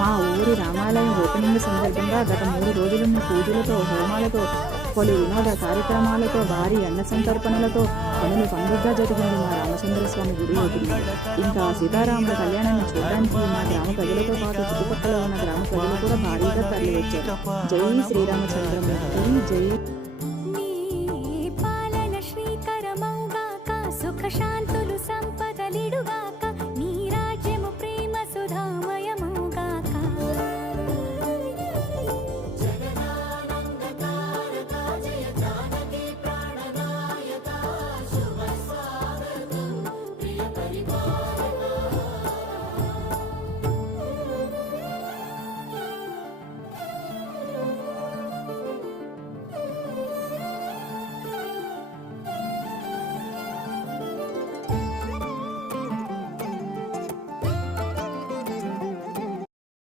మా ఊరి రామాలయం ఓపెనింగ్ సందర్భంగా గత 3 రోజులున్న పూజలతో, హోమాలతో, పలు వినోద కార్యక్రమాలతో, భారీ అన్న సంతర్పణలతో పనులు పండుగగా జరిగింది మా రామచంద్రస్వామి గుడి ఓపెనింగ్. ఇంకా సీతారాముల కళ్యాణాన్ని చూడడానికి మా గ్రామ ప్రజలతో పాటు చుట్టుపక్కల ఉన్న గ్రామ ప్రజలు కూడా భారీగా తరలి వచ్చారు. జై శ్రీరామచంద్రమూర్తి, జై